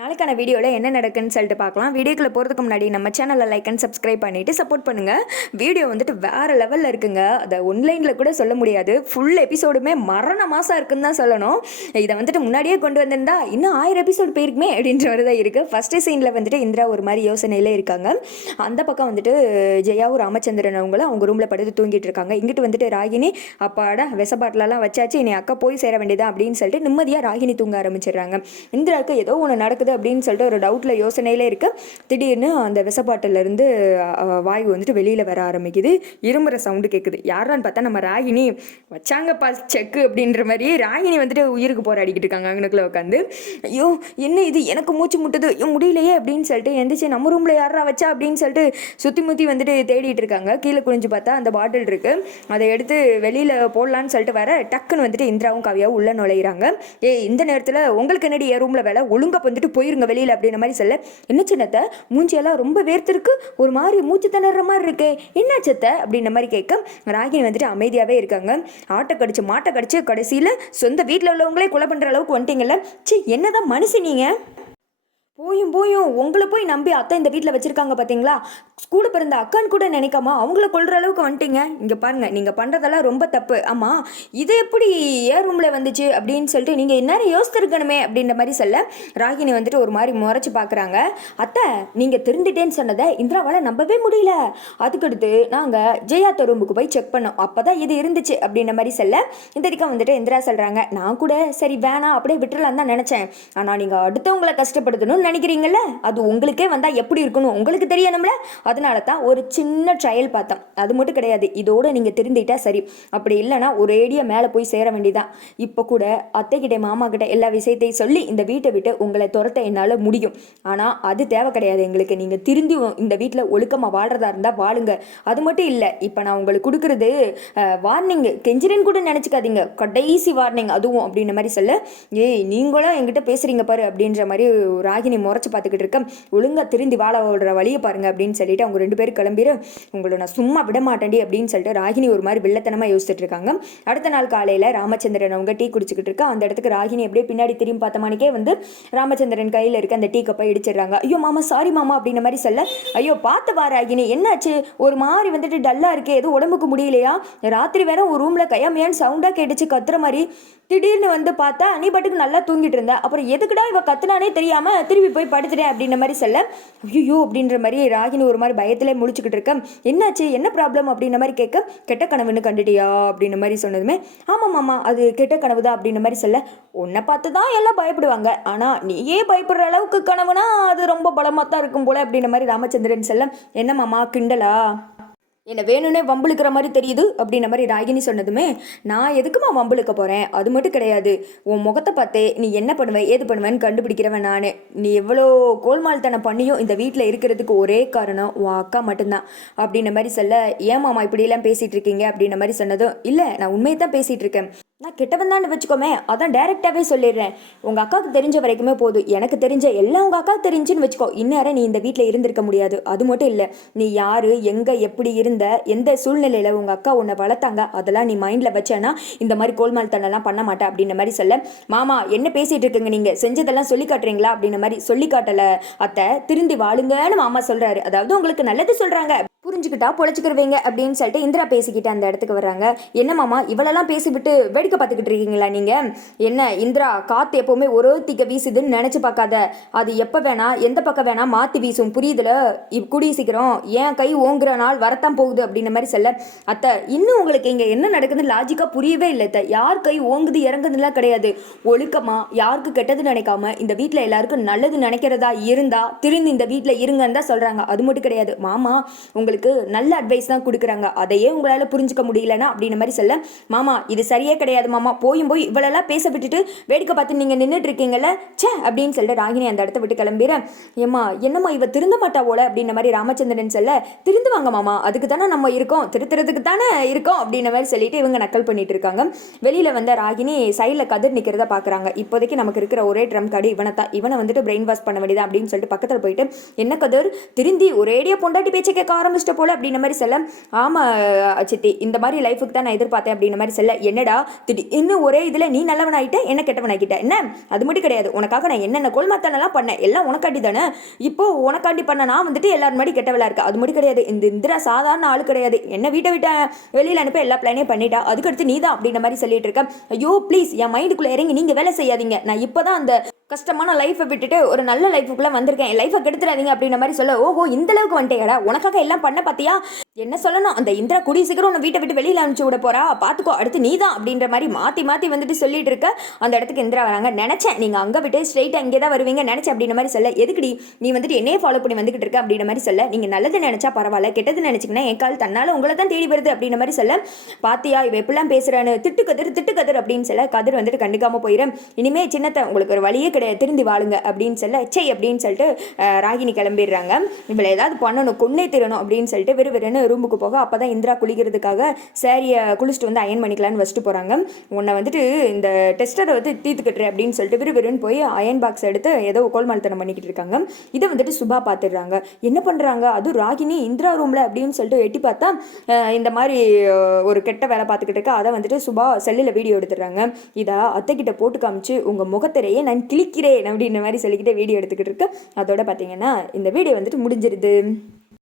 நாளைக்கான வீடியோவில் என்ன நடக்குன்னு சொல்லிட்டு பார்க்கலாம். வீடியோக்குள்ளே போகிறதுக்கு முன்னாடி நம்ம சேனலில் லைக் அண்ட் சப்ஸ்கிரைப் பண்ணிவிட்டு சப்போர்ட் பண்ணுங்கள் வீடியோ வந்துட்டு வேறு லெவலில் இருக்குங்க. அதை ஒன்லைனில் கூட சொல்ல முடியாது. ஃபுல் எபிசோடுமே மரண மாதம் இருக்குன்னு தான் சொல்லணும். இதை வந்துட்டு முன்னாடியே கொண்டு வந்திருந்தா இன்னும் ஆயிரம் எபிசோடு போயிருக்குமே அப்படின்ற மாதிரி தான் இருக்குது ஃபஸ்ட்டு சீனில் வந்துட்டு இந்திரா ஒரு மாதிரி யோசனையிலே இருக்காங்க. அந்த பக்கம் வந்துட்டு ஜெயாவும் ராமச்சந்திரன் அவங்களும் அவங்க ரூமில் படுத்து தூங்கிட்டு இருக்காங்க. இங்கிட்டு வந்துட்டு ராகினி அப்பாடா விசப்பாட்டிலலாம் வச்சாச்சு. இனி அக்கா போய் சேர வேண்டியதா? அப்படின்னு சொல்லிட்டு நிம்மதியாக ராகினி தூங்க ஆரம்பிச்சிடுறாங்க. இந்திராவுக்கு ஏதோ ஒன்று நடக்குது. அப்படின்னு சொல்லிட்டு ஒரு டவுட்டில் யோசனையிலே இருக்க. திடீர்னு அந்த விசப்பாட்டிலேருந்து வாயு வந்துட்டு வெளியில் வர ஆரம்பிக்குது. இருமுறை சவுண்டு கேட்குது யாரான்னு பார்த்தா நம்ம ராகினி வச்சாங்கப்பா செக்கு அப்படின்ற மாதிரி ராகினி வந்துட்டு உயிருக்கு போராடிக்கிட்டு இருக்காங்க அங்கனுக்குள்ள உட்காந்து ஐயோ என்ன இது? எனக்கு மூச்சு முட்டுது. ஐயோ முடியலையே அப்படின்னு சொல்லிட்டு எந்திரிச்சு நம்ம ரூமில் யாரா வச்சா? அப்படின்னு சொல்லிட்டு சுற்றி முற்றி வந்துட்டு தேடிட்டு இருக்காங்க. கீழே குனிஞ்சு பார்த்தா அந்த பாட்டில் இருக்குது அதை எடுத்து வெளியில் போடலான்னு சொல்லிட்டு வர டக்குன்னு வந்துட்டு இந்திராவும் காவியாவும் உள்ளே நுழையிறாங்க. ஏ இந்த நேரத்தில் உங்களுக்கு என்னடி என் ரூமில் வேலை? ஒழுங்காக வந்துட்டு போயிருங்க வெளியில் அப்படின்ற மாதிரி சொல்ல என்ன சின்னத்தை மூஞ்சியெல்லாம் ரொம்ப வேர்த்திருக்கு ஒரு மாதிரி மூச்சு திணற மாதிரி இருக்கு என்ன சத்த? அப்படின்ற மாதிரி கேட்க ராகினி வந்துட்டு அமைதியாகவே இருக்காங்க. ஆட்டை கடிச்சு மாட்டை கடிச்சு கடைசியில் சொந்த வீட்டில் உள்ளவங்களே கொலை பண்ணுற அளவுக்கு வந்துட்டீங்கல்ல. சி என்னதான் மனுஷன் நீங்கள் போயும் போயும் உங்களை போய் நம்பி அத்தை இந்த வீட்டில் வச்சுருக்காங்க பார்த்தீங்களா கூட பிறந்த அக்கான்னு கூட நினைக்காம அவங்கள கொள்கிற அளவுக்கு வந்துட்டீங்க. இங்கே பாருங்கள் நீங்கள் பண்ணுறதெல்லாம் ரொம்ப தப்பு. ஆமாம் இது எப்படி ஏ ரூமில் வந்துச்சு அப்படின்னு சொல்லிட்டு நீங்கள் என்ன யோசிச்சிருக்கணுமே அப்படின்ற மாதிரி சொல்ல ராகினி வந்துட்டு ஒரு மாதிரி முறைச்சி பார்க்குறாங்க அத்தை நீங்கள் திருந்துட்டேன்னு சொன்னதை இந்திராவால் நம்பவே முடியல. அதுக்கடுத்து நாங்கள் ஜெயாத்த ரூமுக்கு போய் செக் பண்ணோம். அப்போ தான் இது இருந்துச்சு அப்படின்ற மாதிரி சொல்ல இந்த இதுக்காக வந்துட்டு இந்திரா சொல்கிறாங்க நான் கூட சரி வேணாம் அப்படியே விட்டுறலான்னு தான் நினச்சேன். ஆனால் நீங்கள் அடுத்தவங்களை கஷ்டப்படுத்தணும்னு நினைக்கிறீங்கள அது உங்களுக்கே வந்தால் எப்படி இருக்கணும் உங்களுக்கு தெரியணும்ல அதனால தான் ஒரு சின்ன ட்ரையல் பார்த்தோம். அது மட்டும் கிடையாது. இதோடு நீங்கள் திருந்திட்டா சரி. அப்படி இல்லைன்னா ஒரேடியாக மேலே போய் சேர வேண்டியதான் இப்போ கூட அத்தைக்கிட்ட மாமா கிட்ட எல்லா விஷயத்தையும் சொல்லி இந்த வீட்டை விட்டு உங்களை துரத்த என்னால் முடியும். ஆனால் அது தேவை கிடையாது எங்களுக்கு. நீங்கள் திருந்தி இந்த வீட்டில் ஒழுக்கமாக வாழ்றதா இருந்தால் வாழுங்க. அது மட்டும் இல்லை. இப்போ நான் உங்களுக்கு கொடுக்குறது வார்னிங் கெஞ்சிரன் கூட நினச்சிக்காதீங்க. கடைசி வார்னிங் அதுவும் அப்படின்ற மாதிரி சொல்ல. ஏய் நீங்களும் என்கிட்ட பேசுகிறீங்க பாரு அப்படின்ற மாதிரி ராகினி முறைச்சி பார்த்துக்கிட்டு இருக்க. ஒழுங்காக திருந்தி வாழ ஓடுற வழியை பாருங்க அப்படின்னு சொல்லிட்டு அவங்க ரெண்டு பேரும் கிளம்பிடு உங்களை நான் சும்மா விட மாட்டேன்டி அப்படின்னு சொல்லிட்டு ராகினி ஒரு மாதிரி வெள்ளத்தனமாக யோசிச்சுட்டு இருக்காங்க. அடுத்த நாள் காலையில் ராமச்சந்திரன் அவங்க டீ குடிச்சிக்கிட்டு இருக்கா. அந்த இடத்துக்கு ராகினி அப்படியே பின்னாடி திரும்பி பார்த்த மணிக்கே வந்து ராமச்சந்திரன் கையில் இருக்க அந்த டீ கப்பை இடிச்சிடுறாங்க. ஐயோ மாமா சாரி மாமா அப்படின்ற மாதிரி சொல்ல ஐயோ பார்த்து வா ராகினி என்னாச்சு? ஒரு மாதிரி வந்துட்டு டல்லாக இருக்கே எதுவும் உடம்புக்கு முடியலையா? ராத்திரி வேற ஒரு ரூமில் கையாமையான்னு சவுண்டாக கேட்டுச்சு கத்துற மாதிரி. திடீர்னு வந்து பார்த்தா நீ பாட்டுக்கு நல்லா தூங்கிட்டு இருந்த அப்புறம் எதுக்குடா இவ கத்துனானே தெரியாம திரும்பி போய் படுத்துட்டேன் அப்படின்ற மாதிரி சொல்ல ஐயோ அப்படின்ற மாதிரி ராகினி ஒரு மாதிரி பயத்திலே முழிச்சுக்கிட்டு இருக்க. என்னாச்சு? என்ன ப்ராப்ளம் அப்படின்ற மாதிரி கேட்க கெட்ட கனவுன்னு கண்டுட்டியா? அப்படின்ற மாதிரி சொன்னதுமே ஆமாம் மாமா அது கெட்ட கனவு தான் அப்படின்ற மாதிரி சொல்ல உன்னை பார்த்து தான் எல்லாம் பயப்படுவாங்க. ஆனால் நீயே பயப்படுற அளவுக்கு கனவுனா அது ரொம்ப பலமாக தான் இருக்கும் போல அப்படின்ற மாதிரி ராமச்சந்திரன் சொல்ல என்ன மாமா கிண்டலா? என்னை வேணும்னே வம்பிழுக்கிற மாதிரி தெரியுது அப்படின்ற மாதிரி ராகினி சொன்னதுமே நான் எதுக்குமா வம்பிழுக்க போகிறேன் அது மட்டும் கிடையாது. உன் முகத்தை பார்த்தே நீ என்ன பண்ணுவ ஏது பண்ணுவேன்னு கண்டுபிடிக்கிறவன் நான். நீ எவ்வளோ கோல்மால்தனம் பண்ணியும் இந்த வீட்டில் இருக்கிறதுக்கு ஒரே காரணம் உன் அக்கா மட்டும்தான். அப்படின்ற மாதிரி சொல்ல ஏன் மாமா இப்படியெல்லாம் பேசிகிட்டு இருக்கீங்க? அப்படின்ற மாதிரி சொன்னதும் இல்லை நான் உண்மையை தான் பேசிகிட்டு இருக்கேன். நான் கெட்டவன் தான் வச்சுக்கோமே அதான் டைரெக்டாகவே சொல்லிடுறேன். உங்கள் அக்காவுக்கு தெரிஞ்ச வரைக்குமே போதும். எனக்கு தெரிஞ்ச எல்லாம் உங்கள் அக்கா தெரிஞ்சுன்னு வச்சுக்கோ. இந்நேரம் நீ இந்த வீட்டில் இருந்திருக்க முடியாது. அது மட்டும் இல்லை நீ யார் எங்கே எப்படி இருந்த எந்த சூழ்நிலையில் உங்கள் அக்கா உன்னை வளர்த்தாங்க அதெல்லாம் நீ மைண்டில் வச்சேன்னா இந்த மாதிரி கோல்மால் கோல்மால்தனெல்லாம் பண்ண மாட்டேன் அப்படின்ற மாதிரி சொல்ல மாமா என்ன பேசிகிட்டு இருக்கீங்க நீங்கள் செஞ்சதெல்லாம் சொல்லி காட்டுறீங்களா? அப்படின்ற மாதிரி சொல்லி காட்டலை. அத்தை திருந்தி வாழுங்கன்னு மாமா சொல்கிறாரு அதாவது உங்களுக்கு நல்லது சொல்கிறாங்க புரிஞ்சுக்கிட்டா பொழைச்சிக்கிறவங்க அப்படின்னு சொல்லிட்டு இந்திரா பேசிக்கிட்டு அந்த இடத்துக்கு வர்றாங்க. என்ன மாமா இவளெல்லாம் பேசிவிட்டு வேடிக்கை பார்த்துக்கிட்டு இருக்கீங்களா நீங்கள் என்ன இந்திரா காற்று எப்போவுமே ஒரு திக்க வீசுதுன்னு நினச்சி பார்க்காத. அது எப்போ வேணா எந்த பக்கம் வேணா மாற்றி வீசும். புரியுதுல? இப் கூடிய சீக்கிரம். ஏன் கை ஓங்குற நாள் வரத்தான் போகுது அப்படின்ற மாதிரி சொல்ல. அத்தை இன்னும் உங்களுக்கு இங்கே என்ன நடக்குதுன்னு லாஜிக்காக புரியவே இல்லை அத்தை. யார் கை ஓங்குது இறங்குதுலாம் கிடையாது. ஒழுக்கமாக யாருக்கு கெட்டது நினைக்காம இந்த வீட்டில் எல்லாருக்கும் நல்லது நினைக்கிறதா இருந்தால் திரும்பி இந்த வீட்டில் இருங்கன்னு தான் சொல்கிறாங்க அது மட்டும் கிடையாது. மாமா உங்களுக்கு உங்களுக்கு நல்ல அட்வைஸ் தான் கொடுக்குறாங்க. அதையே உங்களால் புரிஞ்சுக்க முடியலன்னா அப்படின்ற மாதிரி சொல்ல மாமா இது சரியே கிடையாது மாமா. போயும் போய் இவ்வளோலாம் பேச விட்டுட்டு வேடிக்கை பார்த்து நீங்கள் நின்றுட்டு இருக்கீங்கல்ல ச்சே! அப்படின்னு சொல்லிட்டு ராகினி அந்த இடத்த விட்டு கிளம்பிடுறேன். ஏம்மா என்னம்மா இவ திருந்த மாட்டா போல? அப்படின்ற மாதிரி ராமச்சந்திரன் சொல்ல திருந்துவாங்க மாமா. அதுக்கு தானே நம்ம இருக்கோம். திருத்துறதுக்கு தானே இருக்கோம். அப்படின்ற மாதிரி சொல்லிட்டு இவங்க நக்கல் பண்ணிட்டு இருக்காங்க. வெளியில் வந்த ராகினி சைடில் கதிர் நிற்கிறத பார்க்குறாங்க இப்போதைக்கு நமக்கு இருக்கிற ஒரே ட்ரம் கார்டு இவனை தான். இவனை வந்துட்டு பிரெயின் வாஷ் பண்ண வேண்டியது அப்படின்னு சொல்லிட்டு பக்கத்தில் போயிட்டு என்ன கதிர்? திருந்தி ஒரேடியாக பொண்டாட்டி பேச்சை கேட்க ஆரம்பிச்சு ஆரம்பிச்சிட்ட போல அப்படின்ற மாதிரி சொல்ல ஆமாம் சித்தி இந்த மாதிரி லைஃபுக்கு தான் நான் எதிர்பார்த்தேன் அப்படின்ற மாதிரி சொல்ல என்னடா திடீர் இன்னும் ஒரே இதில் நீ நல்லவனாயிட்ட என்ன கெட்டவனாக்கிட்ட? என்ன? அது மட்டும் கிடையாது. உனக்காக நான் என்னென்ன கொள்மாத்தனெல்லாம் பண்ணேன் எல்லாம் உனக்காண்டி தானே? இப்போ உனக்காண்டி பண்ண நான் வந்துட்டு எல்லாரும் மாதிரி கெட்டவளா இருக்கு? அது மட்டும் கிடையாது. இந்த இந்திரா சாதாரண ஆள் கிடையாது. என்ன வீட்டை விட்ட வெளியில் அனுப்ப எல்லா பிளானையும் பண்ணிட்டா. அதுக்கடுத்து நீ தான் அப்படின்ற மாதிரி சொல்லிட்டு இருக்க. ஐயோ ப்ளீஸ் என் மைண்டுக்குள்ளே இறங்கி நீங்கள் வேலை செய்யாதீங்க. நான் இப்போ தான் அந்த கஷ்டமான லைஃப்பை விட்டுட்டு ஒரு நல்ல லைஃபுக்குள்ளே வந்திருக்கேன். என் லைஃபை கெடுத்துறாதீங்க அப்படின்ற மாதிரி சொல்ல ஓஹோ இந்த அளவுக்கு வந்துட்டேடா உனக்காக எல்லாம் பண்ண பார்த்தியா என்ன சொல்லணும்? அந்த இந்திரா கூடிய சீக்கிரம் உன்னை வீட்டை விட்டு வெளியில் அனுப்பிச்சு விட போறா. பார்த்துக்கோ அடுத்து நீ தான் அப்படின்ற மாதிரி மாற்றி மாற்றி வந்துட்டு சொல்லிட்டு இருக்க. அந்த இடத்துக்கு இந்திரா வராங்க. நினச்சேன். நீங்கள் அங்கே விட்டு ஸ்ட்ரெயிட்டாக இங்கே தான் வருவீங்க. நினச்சேன் அப்படின்ற மாதிரி சொல்ல. எதுக்குடி? நீ வந்துட்டு என்னையே ஃபாலோ பண்ணி வந்துகிட்டு இருக்க அப்படின்ற மாதிரி சொல்ல. நீங்கள் நல்லது நினச்சா பரவாயில்ல. கெட்டது நினச்சிங்கன்னா என் கால் தன்னால் உங்களை தான் தேடி வருது அப்படின்ற மாதிரி சொல்ல. பாத்தியா இவ எப்படிலாம் பேசுறான்னு? திட்டு கதிர் திட்டு கதிர் அப்படின்னு சொல்ல. கதிர் வந்துட்டு கண்டுக்காம போயிடும் இனிமே சின்னத்தை உங்களுக்கு ஒரு வழியே கிடையாது. திருந்தி வாழுங்க அப்படின்னு சொல்ல. சே அப்படின்னு சொல்லிட்டு ராகினி கிளம்பிடுறாங்க. இவளை ஏதாவது பண்ணணும் கொன்னே திரணும் அப்படின்னு சொல்லிட்டு விறுவிறுன்னு ரூமுக்கு போக அப்போ தான் இந்திரா குளிக்கிறதுக்காக சேரியை குளிச்சுட்டு வந்து அயன் பண்ணிக்கலான்னு வச்சுட்டு போகிறாங்க உன்னை வந்துட்டு இந்த டெஸ்டரை வந்து தீத்துக்கட்டுறே அப்படின்னு சொல்லிட்டு விறுவிறுன்னு போய் அயன் பாக்ஸ் எடுத்து ஏதோ கோல்மால்தனம் பண்ணிக்கிட்டு இருக்காங்க. இதை வந்துட்டு சுபா பார்த்துடுறாங்க என்ன பண்ணுறாங்க அதுவும் ராகினி இந்திரா ரூமில் அப்படின்னு சொல்லிட்டு எட்டி பார்த்தா இந்த மாதிரி ஒரு கெட்ட வேலை பார்த்துக்கிட்டு இருக்கா. அதை வந்துட்டு சுபா செல்லில் வீடியோ எடுத்துடுறாங்க. இதை அத்தைக்கிட்ட போட்டு காமிச்சு உங்கள் முகத்திரையே நான் கிளிக்கிறேன் அப்படின்ற மாதிரி சொல்லிக்கிட்டே வீடியோ எடுத்துக்கிட்டு இருக்கு. அதோட பார்த்தீங்கன்னா இந்த வீடியோ வந்துட்டு முடிஞ்சிருது.